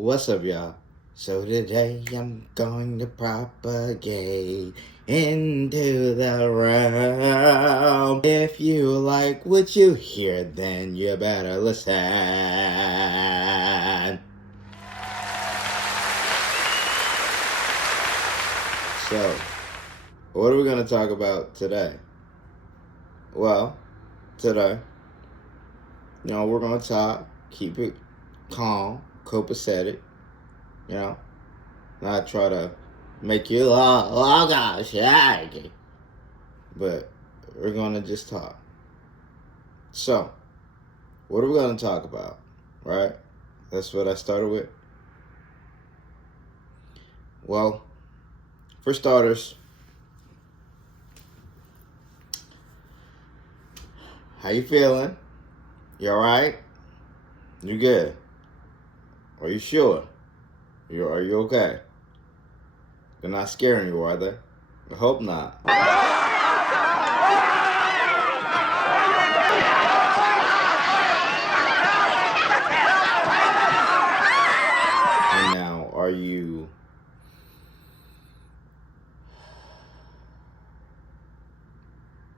What's up, y'all? So today I'm going to propagate into the realm. If you like what you hear, then you better listen. So, what are we going to talk about today? Well, today, we're going to talk, keep it calm, copacetic, not try to make you oh gosh, shaggy. But we're gonna just talk. So, what are we gonna talk about? Right? That's what I started with. Well, for starters, how you feeling? You alright? You good? Are you sure? Are you okay? They're not scaring you, are they? I hope not. And now, are you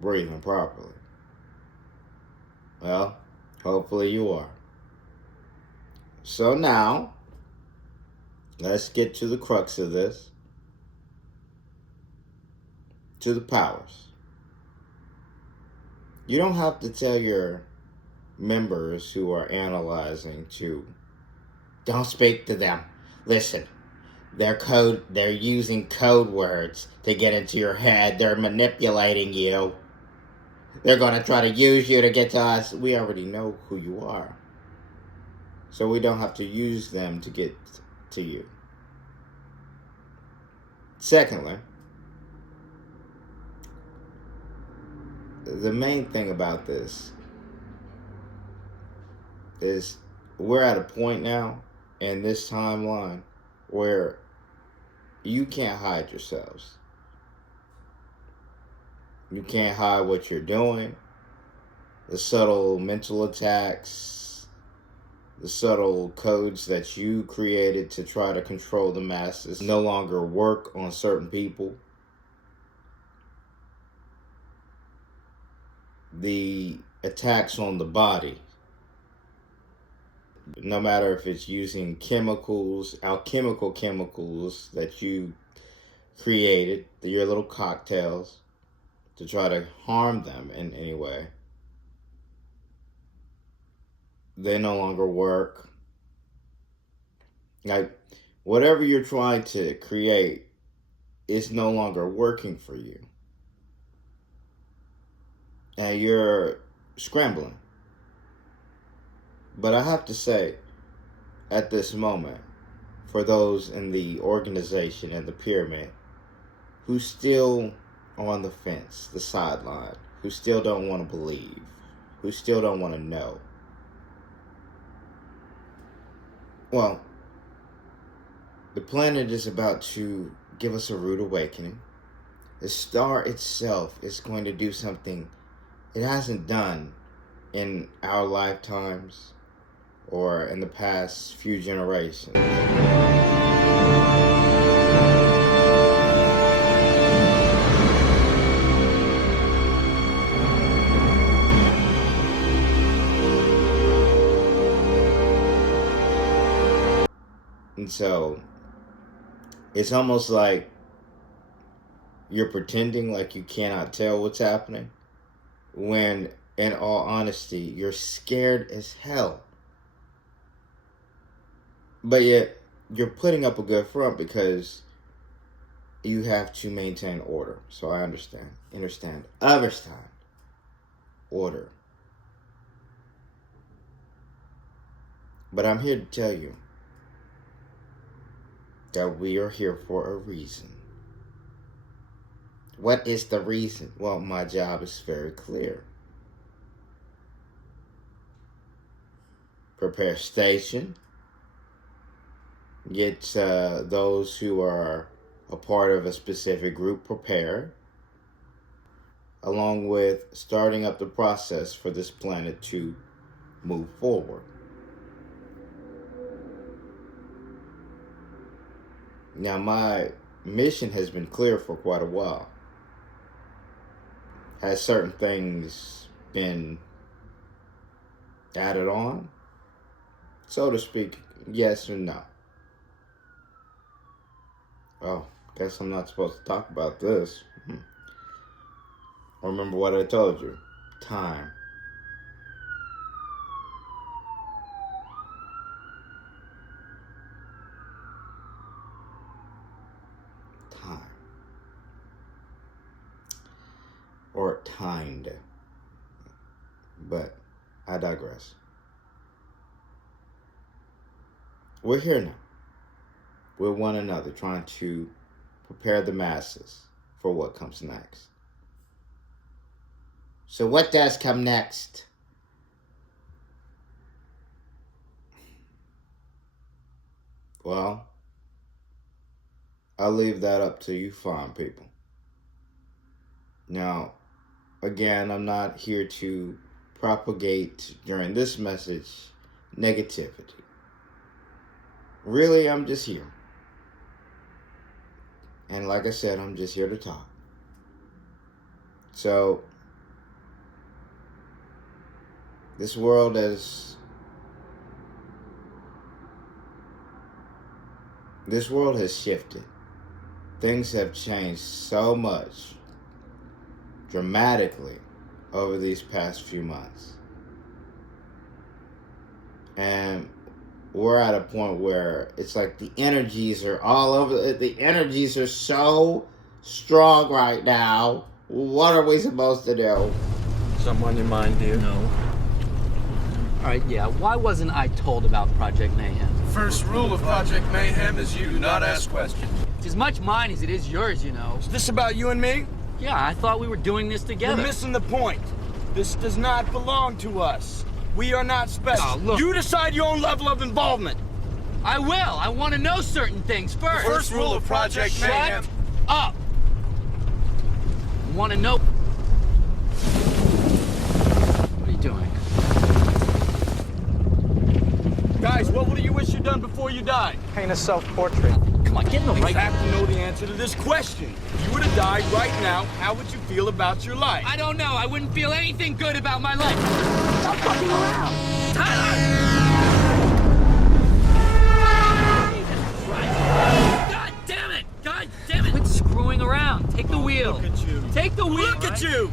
breathing properly? Well, hopefully you are. So now, let's get to the crux of this. To the powers. You don't have to tell your members who are analyzing to don't speak to them. Listen, they're using code words to get into your head. They're manipulating you. They're going to try to use you to get to us. We already know who you are. So we don't have to use them to get to you. Secondly, the main thing about this is we're at a point now in this timeline where you can't hide yourselves. You can't hide what you're doing. The subtle mental attacks, the subtle codes that you created to try to control the masses no longer work on certain people. The attacks on the body, no matter if it's using chemicals, alchemical chemicals that you created, your little cocktails, to try to harm them in any way, they no longer work. Like, whatever you're trying to create is no longer working for you. And you're scrambling. But I have to say, at this moment, for those in the organization and the pyramid who still on the fence, the sideline, who still don't want to believe, who still don't want to know, well, the planet is about to give us a rude awakening. The star itself is going to do something it hasn't done in our lifetimes or in the past few generations. And so it's almost like you're pretending like you cannot tell what's happening, when in all honesty, you're scared as hell. But yet, you're putting up a good front because you have to maintain order. So I understand. Understand. Order. But I'm here to tell you that we are here for a reason. What is the reason? Well, my job is very clear. Prepare station. Get those who are a part of a specific group prepared, along with starting up the process for this planet to move forward. Now, my mission has been clear for quite a while. Has certain things been added on, so to speak? Yes or no? Oh, guess I'm not supposed to talk about this. Remember what I told you. Time. Time. Or timed. But I digress. We're here now. With one another, trying to prepare the masses for what comes next. So what does come next? Well, I'll leave that up to you fine people. Now, again, I'm not here to propagate during this message negativity. Really, I'm just here. And like I said, I'm just here to talk. So, this world has shifted. Things have changed so much, dramatically, over these past few months. And we're at a point where it's like the energies are all over. The energies are so strong right now. What are we supposed to do? Something on your mind, dear? No. All right, yeah. Why wasn't I told about Project Mayhem? First rule of Project Mayhem is you do not ask questions. It's as much mine as it is yours, you know. Is this about you and me? Yeah, I thought we were doing this together. You're missing the point. This does not belong to us. We are not special. Oh, look. You decide your own level of involvement. I will. I want to know certain things first. First rule of Project Mayhem. Shut up. I want to know. What are you doing? Guys, what would you wish you'd done before you died? Paint a self-portrait. Come on, get in the You right. have to know the answer to this question. If you were to die right now, how would you feel about your life? I don't know. I wouldn't feel anything good about my life. Stop fucking around. Tyler! Jesus Christ. God damn it! God damn it! Quit screwing around. Take the wheel. Look at you. Take the wheel. Look at you!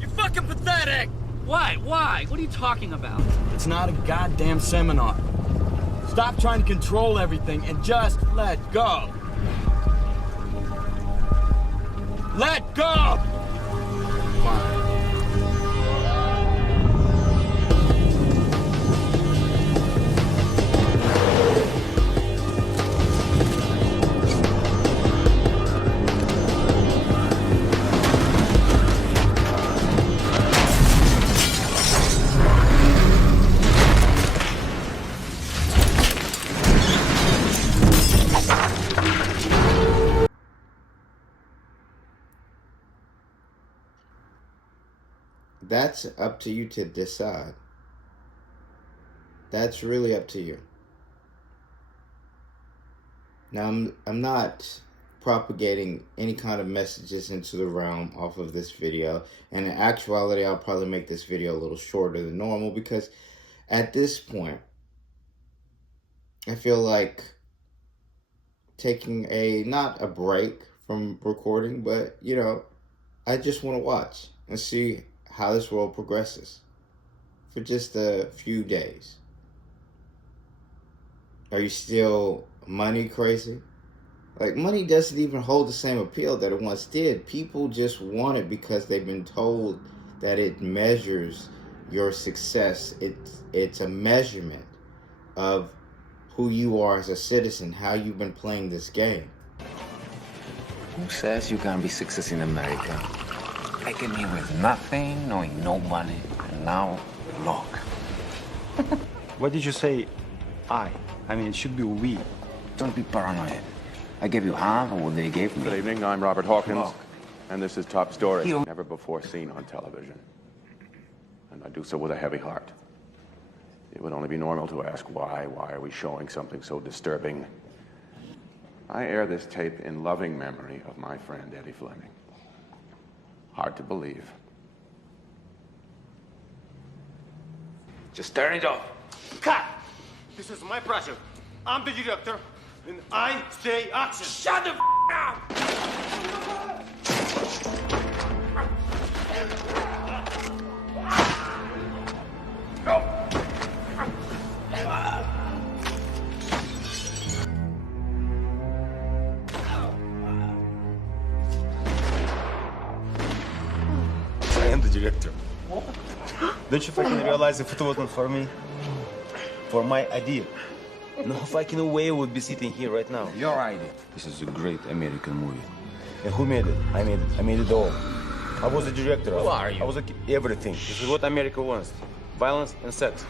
You're fucking pathetic! Why? Why? What are you talking about? It's not a goddamn seminar. Stop trying to control everything and just let go. Let go! That's up to you to decide. That's really up to you. Now, I'm not propagating any kind of messages into the realm off of this video. And in actuality, I'll probably make this video a little shorter than normal because at this point, I feel like taking not a break from recording, but, you know, I just want to watch and see how this world progresses for just a few days. Are you still money crazy? Like, money doesn't even hold the same appeal that it once did. People just want it because they've been told that it measures your success. It's a measurement of who you are as a citizen, how you've been playing this game. Who says you can be success in America? I came here with nothing, knowing no money, and now, look. What did you say? I mean, it should be we. Don't be paranoid. I gave you half of what they gave me. Good evening, I'm Robert Hawkins, Look. and this is Top Story, You- never before seen on television. And I do so with a heavy heart. It would only be normal to ask why are we showing something so disturbing? I air this tape in loving memory of my friend Eddie Fleming. Hard to believe. Just turn it off. Cut! This is my project. I'm the director, and I say action. Shut the up! I am the director. Don't you fucking realize if it wasn't for me? For my idea. No fucking way I would be sitting here right now. Your idea. This is a great American movie. And who made it? I made it. I made it all. I was the director. Who are you? I was everything. This is what America wants. Violence and sex.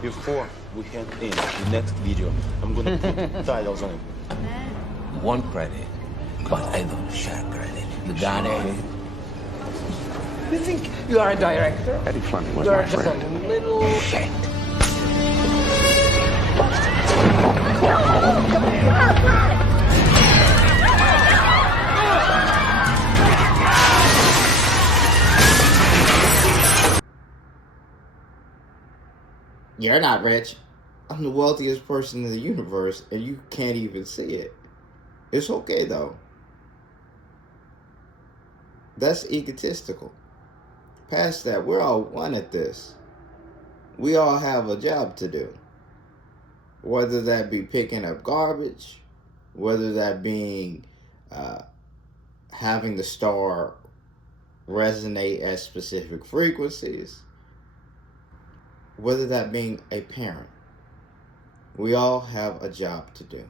Before we hand in the next video, I'm gonna put titles on it. One credit, but I don't share credit. You got it? You think you are a director? Eddie Fleming was You're my just friend. a little shit. You're not rich. I'm the wealthiest person in the universe, and you can't even see it. It's okay, though. That's egotistical. Past that, we're all one at this. We all have a job to do. Whether that be picking up garbage, whether that being having the star resonate at specific frequencies, whether that being a parent. We all have a job to do.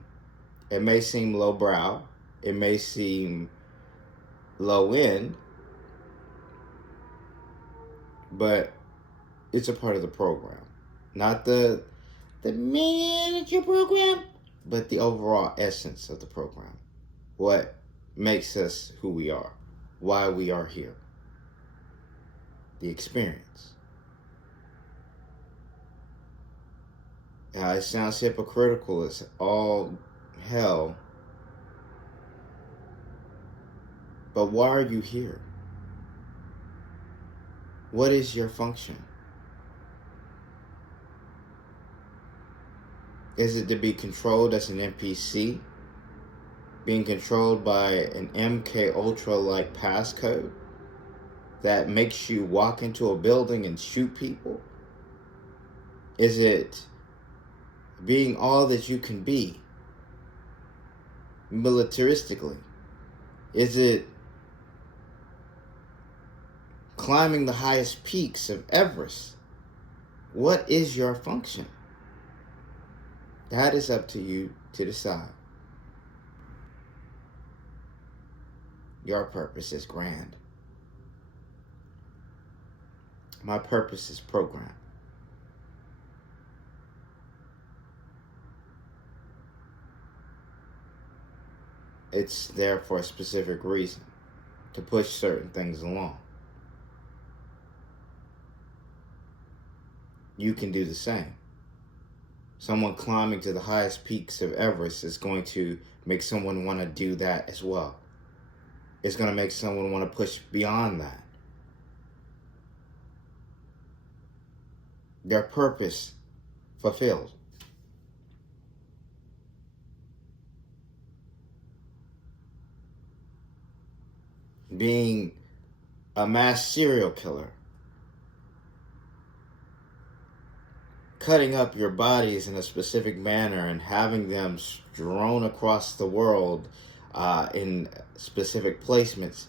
It may seem lowbrow, it may seem low end, but it's a part of the program. Not the miniature program, but the overall essence of the program. What makes us who we are, why we are here. The experience. It sounds hypocritical as all hell, but why are you here? What is your function? Is it to be controlled as an NPC? Being controlled by an MK Ultra-like passcode that makes you walk into a building and shoot people? Is it being all that you can be militaristically? Is it climbing the highest peaks of Everest? What is your function? That is up to you to decide. Your purpose is grand. My purpose is programmed. It's there for a specific reason, to push certain things along. You can do the same. Someone climbing to the highest peaks of Everest is going to make someone want to do that as well. It's going to make someone want to push beyond that. Their purpose fulfilled. Being a mass serial killer, cutting up your bodies in a specific manner and having them strewn across the world in specific placements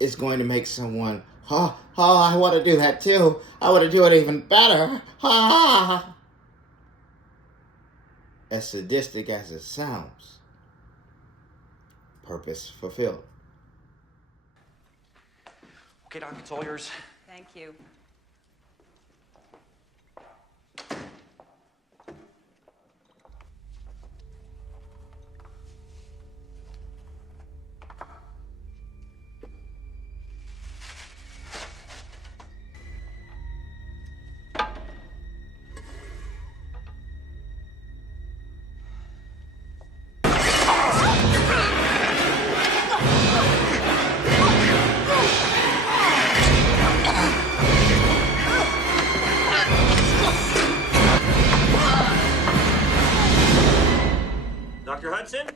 is going to make someone, I want to do that too. I want to do it even better. As sadistic as it sounds, purpose fulfilled. Okay, Doc, it's all yours. Thank you. Hudson?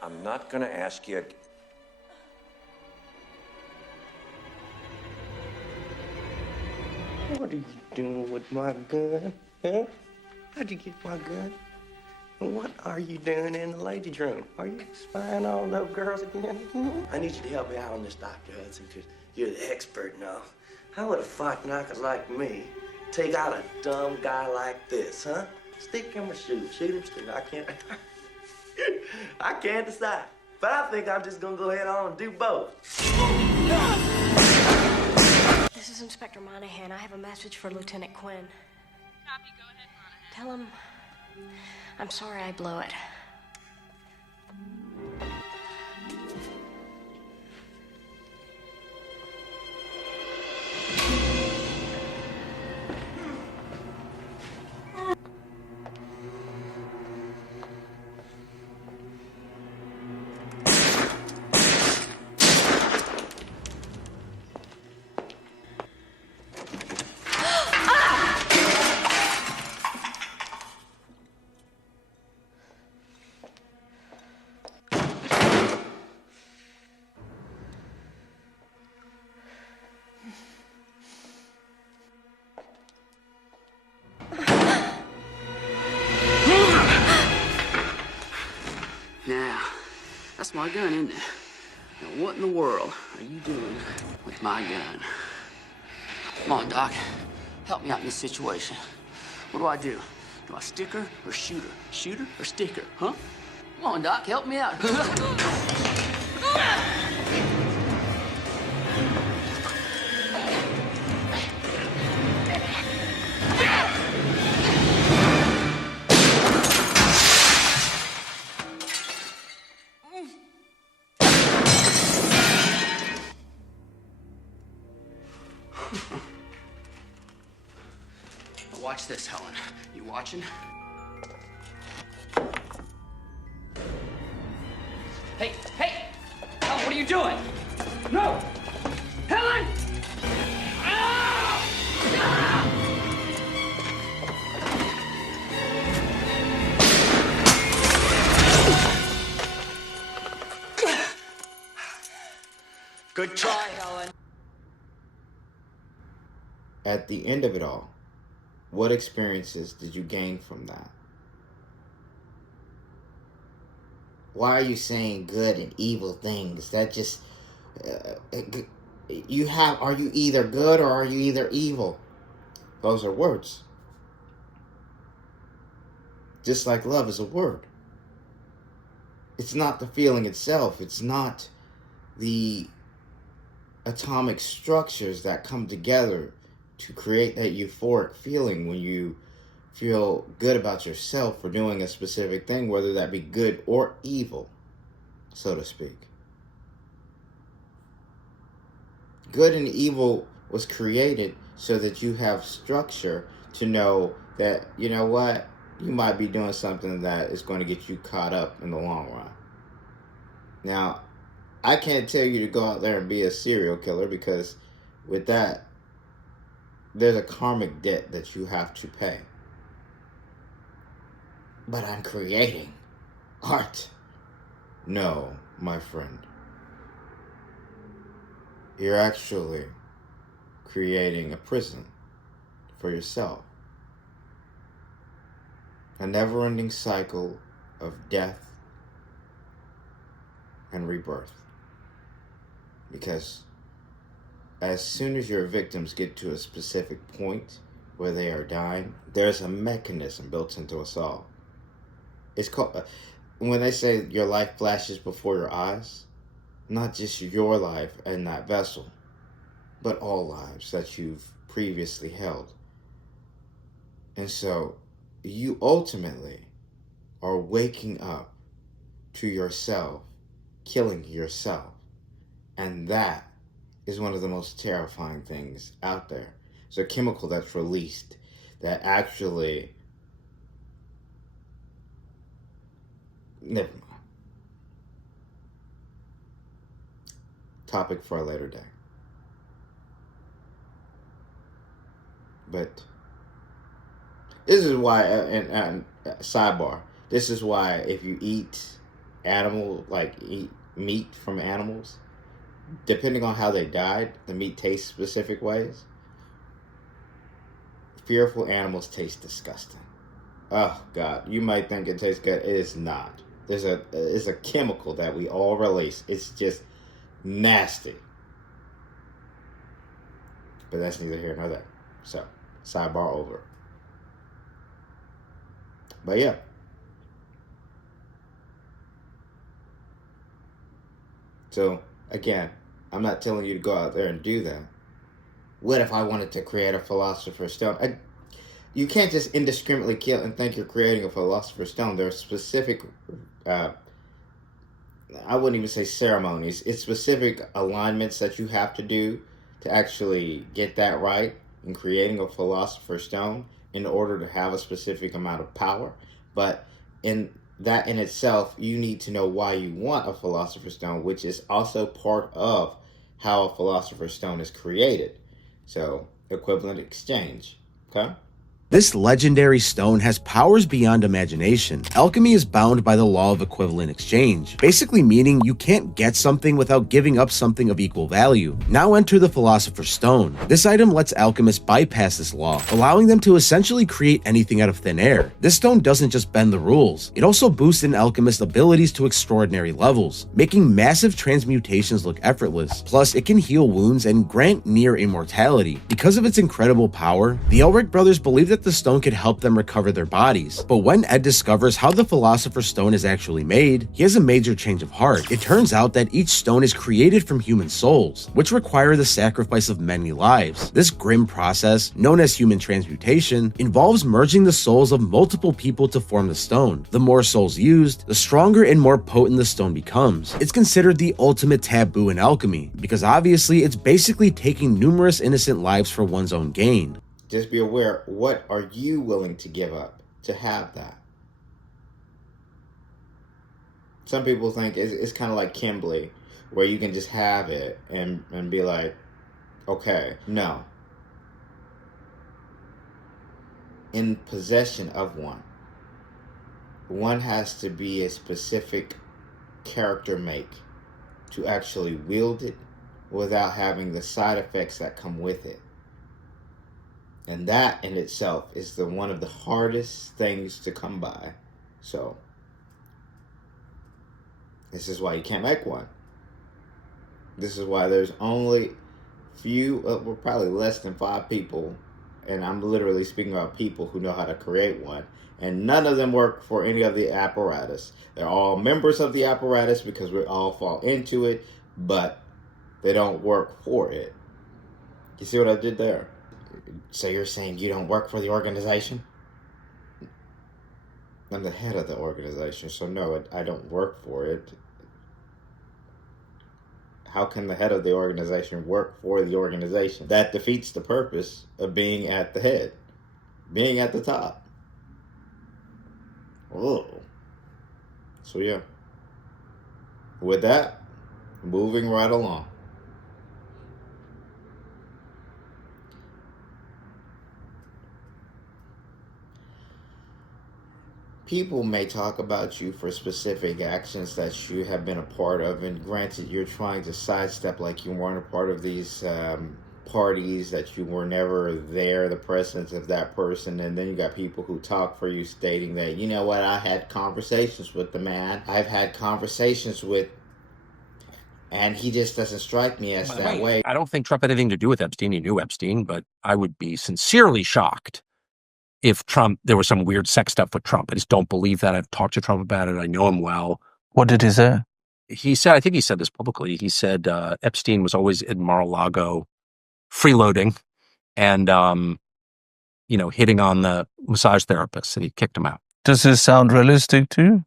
I'm not gonna ask you. What are you doing with my gun? Huh? How'd you get my gun? And what are you doing in the ladies' room? Are you spying on those girls again? I need you to help me out on this, Dr. Hudson, because you're the expert now. How would a fight knocker like me take out a dumb guy like this, huh? Stick him or shoot? Shoot him, stick. I can't. I can't decide. But I think I'm just gonna go ahead on and do both. This is Inspector Monahan. I have a message for Lieutenant Quinn. Copy. Go ahead, Monahan. Tell him I'm sorry I blew it. Now, that's my gun, isn't it? Now, what in the world are you doing with my gun? Come on, Doc. Help me out in this situation. What do? Do I stick her or shoot her? Shoot her or stick her, huh? Come on, Doc, help me out. Watch this, Helen. You watching? Hey! Helen, what are you doing? No! Helen! Good try, Helen. At the end of it all, what experiences did you gain from that? Why are you saying good and evil things? That just are you either good or are you either evil? Those are words. Just like love is a word. It's not the feeling itself. It's not the atomic structures that come together to create that euphoric feeling when you feel good about yourself for doing a specific thing, whether that be good or evil, so to speak. Good and evil was created so that you have structure to know that, you know what, you might be doing something that is going to get you caught up in the long run. Now, I can't tell you to go out there and be a serial killer, because with that, there's a karmic debt that you have to pay. But I'm creating art. No, my friend. You're actually creating a prison for yourself. A never-ending cycle of death and rebirth. Because as soon as your victims get to a specific point where they are dying, there's a mechanism built into us all. It's called, when they say your life flashes before your eyes, not just your life and that vessel, but all lives that you've previously held. And so you ultimately are waking up to yourself, killing yourself. And that is one of the most terrifying things out there. It's a chemical that's released that actually... Never mind. topic for a later day. But this is why, and sidebar, this is why if you eat eat meat from animals, depending on how they died, the meat tastes specific ways. Fearful animals taste disgusting. Oh God, you might think it tastes good. It is not. It's a chemical that we all release. It's just nasty. But that's neither here nor there. So, sidebar over. But yeah. So, again, I'm not telling you to go out there and do that. What if I wanted to create a philosopher's stone? You can't just indiscriminately kill and think you're creating a philosopher's stone. There are specific, I wouldn't even say ceremonies. It's specific alignments that you have to do to actually get that right in creating a philosopher's stone in order to have a specific amount of power. But in that in itself, you need to know why you want a philosopher's stone, which is also part of how a philosopher's stone is created. So, equivalent exchange, okay? This legendary stone has powers beyond imagination. Alchemy is bound by the law of equivalent exchange, basically meaning you can't get something without giving up something of equal value. Now enter the Philosopher's Stone. This item lets alchemists bypass this law, allowing them to essentially create anything out of thin air. This stone doesn't just bend the rules, it also boosts an alchemist's abilities to extraordinary levels, making massive transmutations look effortless. Plus, it can heal wounds and grant near immortality. Because of its incredible power, the Elric brothers believe that the stone could help them recover their bodies. But when Ed discovers how the Philosopher's Stone is actually made, he has a major change of heart. It turns out that each stone is created from human souls, which require the sacrifice of many lives. This grim process, known as human transmutation, involves merging the souls of multiple people to form the stone. The more souls used, the stronger and more potent the stone becomes. It's considered the ultimate taboo in alchemy, because obviously it's basically taking numerous innocent lives for one's own gain. Just be aware, what are you willing to give up to have that? Some people think it's kind of like Kimberly, where you can just have it and be like, okay, no. In possession of one has to be a specific character make to actually wield it without having the side effects that come with it. And that in itself is one of the hardest things to come by. So, this is why you can't make one. This is why there's only we're probably less than 5 people, and I'm literally speaking about people who know how to create one. And none of them work for any of the apparatus. They're all members of the apparatus because we all fall into it, but they don't work for it. You see what I did there? So you're saying you don't work for the organization? I'm the head of the organization, so no, I don't work for it. How can the head of the organization work for the organization? That defeats the purpose of being at the head, being at the top. Oh. So yeah. With that, moving right along. People may talk about you for specific actions that you have been a part of, and granted, you're trying to sidestep like you weren't a part of these parties, that you were never there, the presence of that person, and then you got people who talk for you stating that, you know what, I had conversations with the man, I've had conversations with, and he just doesn't strike me as that way. I don't think Trump had anything to do with Epstein. He knew Epstein, but I would be sincerely shocked if there was some weird sex stuff with Trump. I just don't believe that. I've talked to Trump about it. I know him well. What did he say? He said, I think he said this publicly. He said Epstein was always in Mar-a-Lago freeloading and, hitting on the massage therapist, and he kicked him out. Does this sound realistic to you?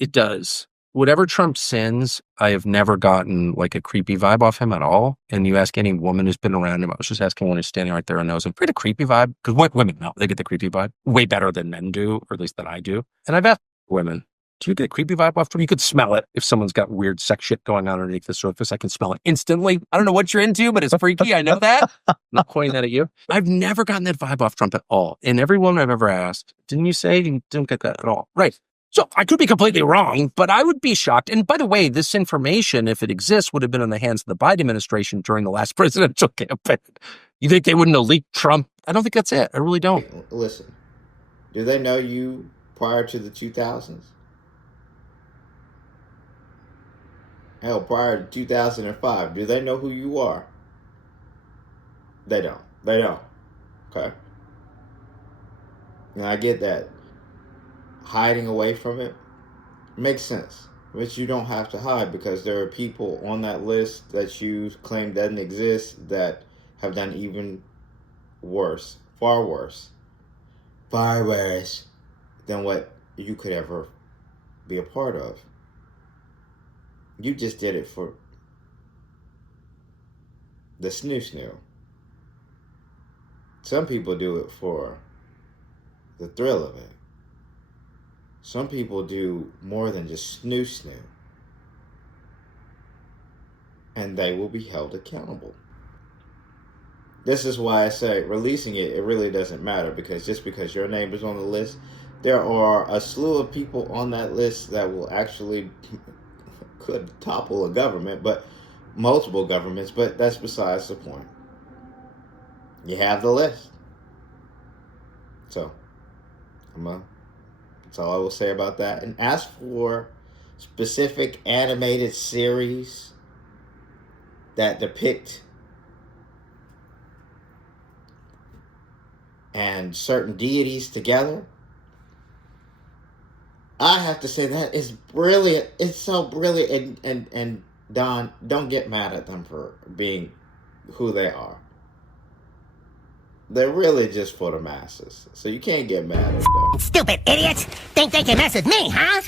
It does. Whatever Trump sends, I have never gotten like a creepy vibe off him at all. And you ask any woman who's been around him, I was just asking one who's standing right there and knows him, pretty creepy vibe. Because women know, they get the creepy vibe way better than men do, or at least than I do. And I've asked women, Do you get a creepy vibe off Trump? You could smell it if someone's got weird sex shit going on underneath the surface. I can smell it instantly. I don't know what you're into, but it's freaky. I know that. I'm not pointing that at you. I've never gotten that vibe off Trump at all. And everyone I've ever asked, didn't you say you didn't get that at all? Right. So I could be completely wrong, but I would be shocked. And by the way, this information, if it exists, would have been in the hands of the Biden administration during the last presidential campaign. You think they wouldn't have leaked Trump? I don't think that's it. I really don't. Listen, do they know you prior to the 2000s? Hell, prior to 2005, do they know who you are? They don't. They don't. Okay? Now, I get that. Hiding away from it makes sense. But you don't have to hide, because there are people on that list that you claim doesn't exist that have done even worse. Far worse than what you could ever be a part of. You just did it for the snoo. Some people do it for the thrill of it. Some people do more than just snoo. And they will be held accountable. This is why I say releasing it really doesn't matter, because just because your name is on the list, there are a slew of people on that list that will actually could topple a government, but multiple governments, but that's besides the point. You have the list. So, that's all I will say about that. And as for specific animated series that depict and certain deities together, I have to say that is brilliant. It's so brilliant. And Don, don't get mad at them for being who they are. They're really just for the masses. So you can't get mad at them. Stupid idiots! Think they can mess with me, huh?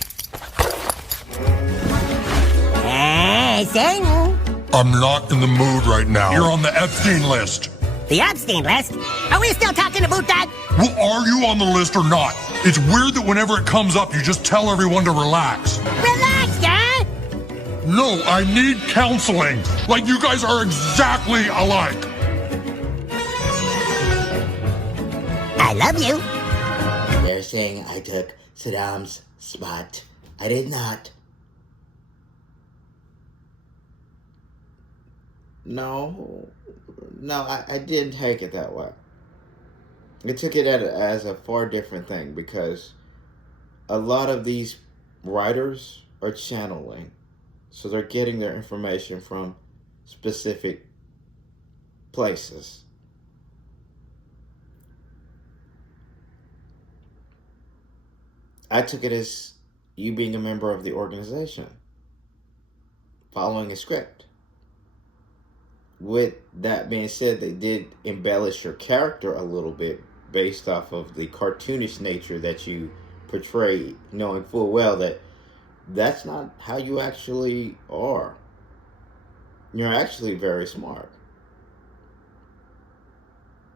Hey, Satan! I'm not in the mood right now. You're on the Epstein list. The Epstein list? Are we still talking about that? Well, are you on the list or not? It's weird that whenever it comes up, you just tell everyone to relax. Relax, huh? No, I need counseling. Like, you guys are exactly alike. I love you. They're saying I took Saddam's spot. I did not. No, I didn't take it that way. I took it as a far different thing, because a lot of these writers are channeling. So they're getting their information from specific places. I took it as you being a member of the organization, following a script. With that being said, they did embellish your character a little bit based off of the cartoonish nature that you portray, knowing full well that that's not how you actually are. You're actually very smart.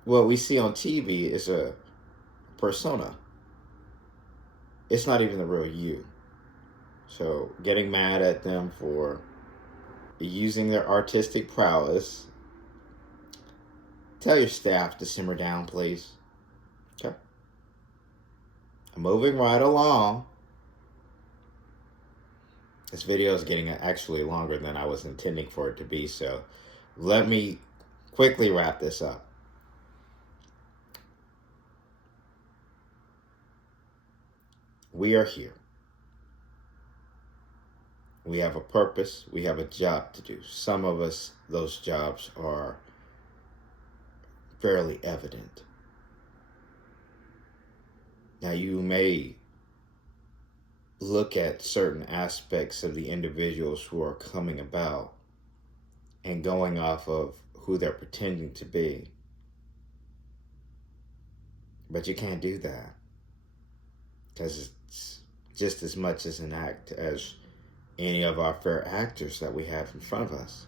What we see on TV is a persona. It's not even the real you. So getting mad at them for using their artistic prowess, tell your staff to simmer down, please. Okay? I'm moving right along. This video is getting actually longer than I was intending for it to be, so let me quickly wrap this up. We are here. We have a purpose. We have a job to do. Some of us, those jobs are fairly evident. Now, you may look at certain aspects of the individuals who are coming about and going off of who they're pretending to be. But you can't do that, because it's just as much as an act as any of our fair actors that we have in front of us.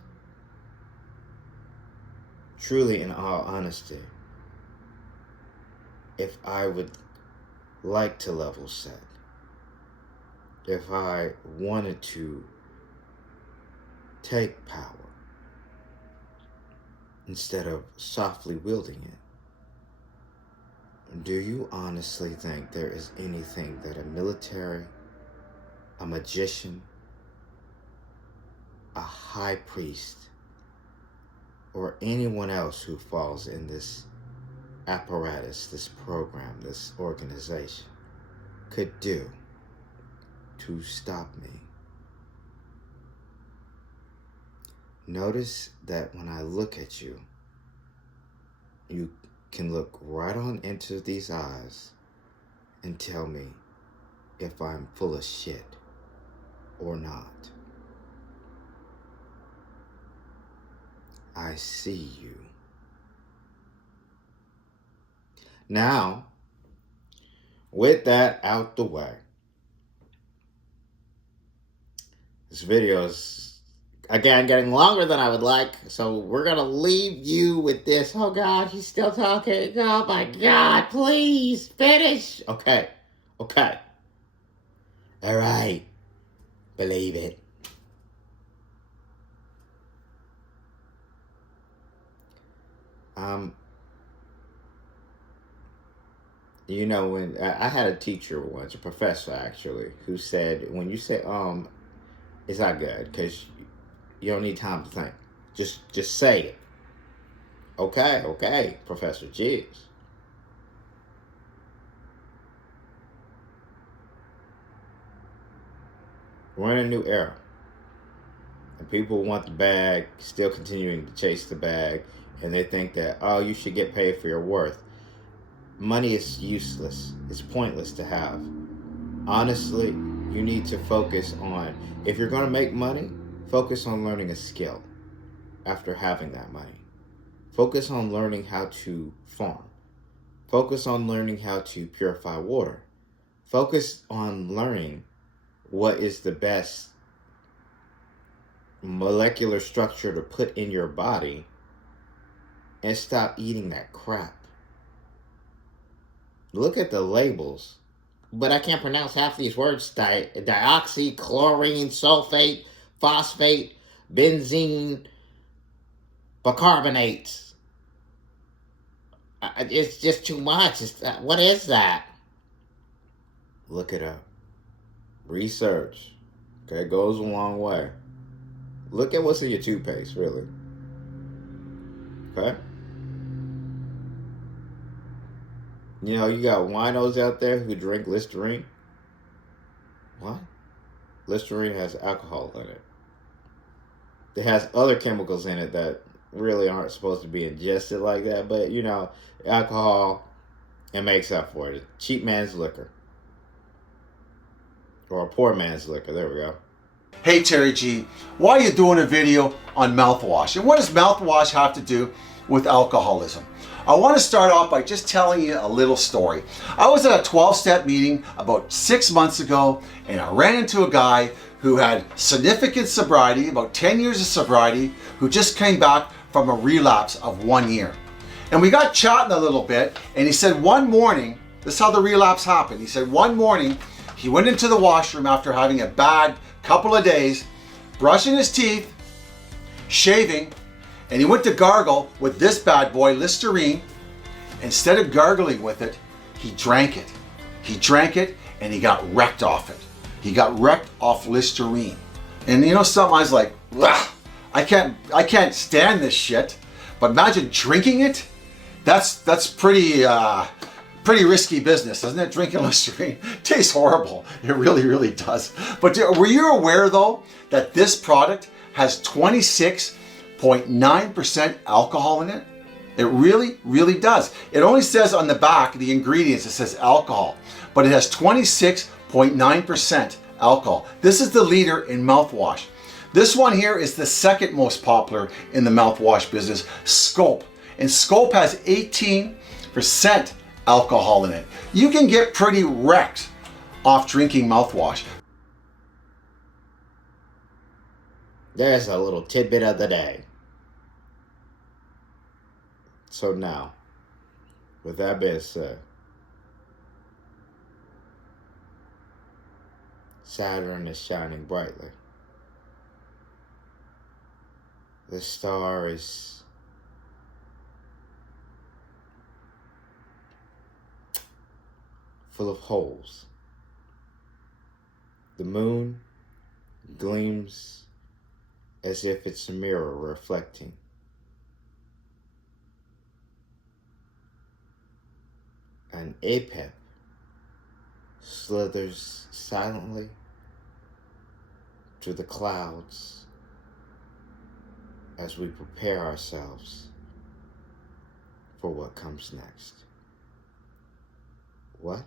Truly, in all honesty, if I would like to level set, if I wanted to take power instead of softly wielding it? Do you honestly think there is anything that a military, a magician, a high priest, or anyone else who falls in this apparatus, this program, this organization could do to stop me? Notice that when I look at you, you can look right on into these eyes and tell me if I'm full of shit or not. I see you. Now, with that out the way, this video is again getting longer than I would like, so we're gonna leave you with this. Oh God, he's still talking. Oh my God, please finish. Okay. All right, believe it. You know, when I had a teacher once, a professor actually, who said, when you say it's not good because you don't need time to think. Just say it. Okay, Professor. Jeez. We're in a new era. And people want the bag, still continuing to chase the bag, and they think that, oh, you should get paid for your worth. Money is useless. It's pointless to have. Honestly, you need to focus on, if you're going to make money, focus on learning a skill after having that money. Focus on learning how to farm. Focus on learning how to purify water. Focus on learning what is the best molecular structure to put in your body and stop eating that crap. Look at the labels. But I can't pronounce half these words. Dioxy, chlorine, sulfate, phosphate, benzene, bicarbonates. It's just too much. What is that? Look it up. Research. Okay, it goes a long way. Look at what's in your toothpaste, really. Okay? You know, you got winos out there who drink littering. What? Littering has alcohol in it. It has other chemicals in it that really aren't supposed to be ingested like that, but you know, alcohol, it makes up for it. Cheap man's liquor. Or a poor man's liquor. There we go. Hey Terry G, why are you doing a video on mouthwash? And what does mouthwash have to do with alcoholism? I want to start off by just telling you a little story. I was at a 12-step meeting about 6 months ago, and I ran into a guy who had significant sobriety, about 10 years of sobriety, who just came back from a relapse of 1 year. And we got chatting a little bit, and he said one morning, this is how the relapse happened. He said one morning, he went into the washroom after having a bad couple of days, brushing his teeth, shaving, and he went to gargle with this bad boy, Listerine. Instead of gargling with it, he drank it. He drank it and he got wrecked off it. He got wrecked off Listerine. And you know something, I was like, I can't stand this shit. But imagine drinking it. That's pretty risky business, isn't it? Drinking Listerine tastes horrible. It really, really does. But were you aware though that this product has 26.9% alcohol in it? It really, really does. It only says on the back, the ingredients, it says alcohol, but it has 26.9% alcohol. This is the leader in mouthwash. This one here is the second most popular in the mouthwash business, Scope. And Scope has 18% alcohol in it. You can get pretty wrecked off drinking mouthwash. There's a little tidbit of the day. So now, with that being said, Saturn is shining brightly. The star is full of holes. The moon gleams as if it's a mirror reflecting. An apex slithers silently through the clouds as we prepare ourselves for what comes next. What?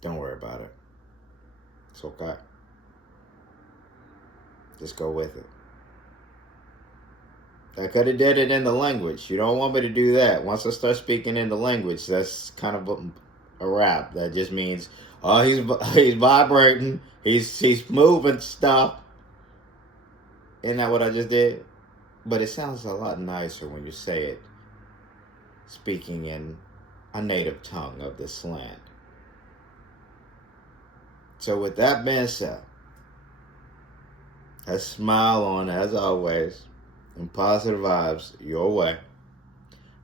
Don't worry about it. It's okay. Just go with it. I could have did it in the language. You don't want me to do that. Once I start speaking in the language, that's kind of a rap. That just means, oh, he's vibrating. He's moving stuff. Isn't that what I just did? But it sounds a lot nicer when you say it speaking in a native tongue of this land. So with that being said, a smile on as always, and positive vibes your way.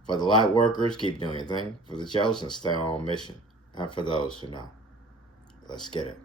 For the light workers, keep doing your thing. For the chosen, stay on mission. And for those who know, let's get it.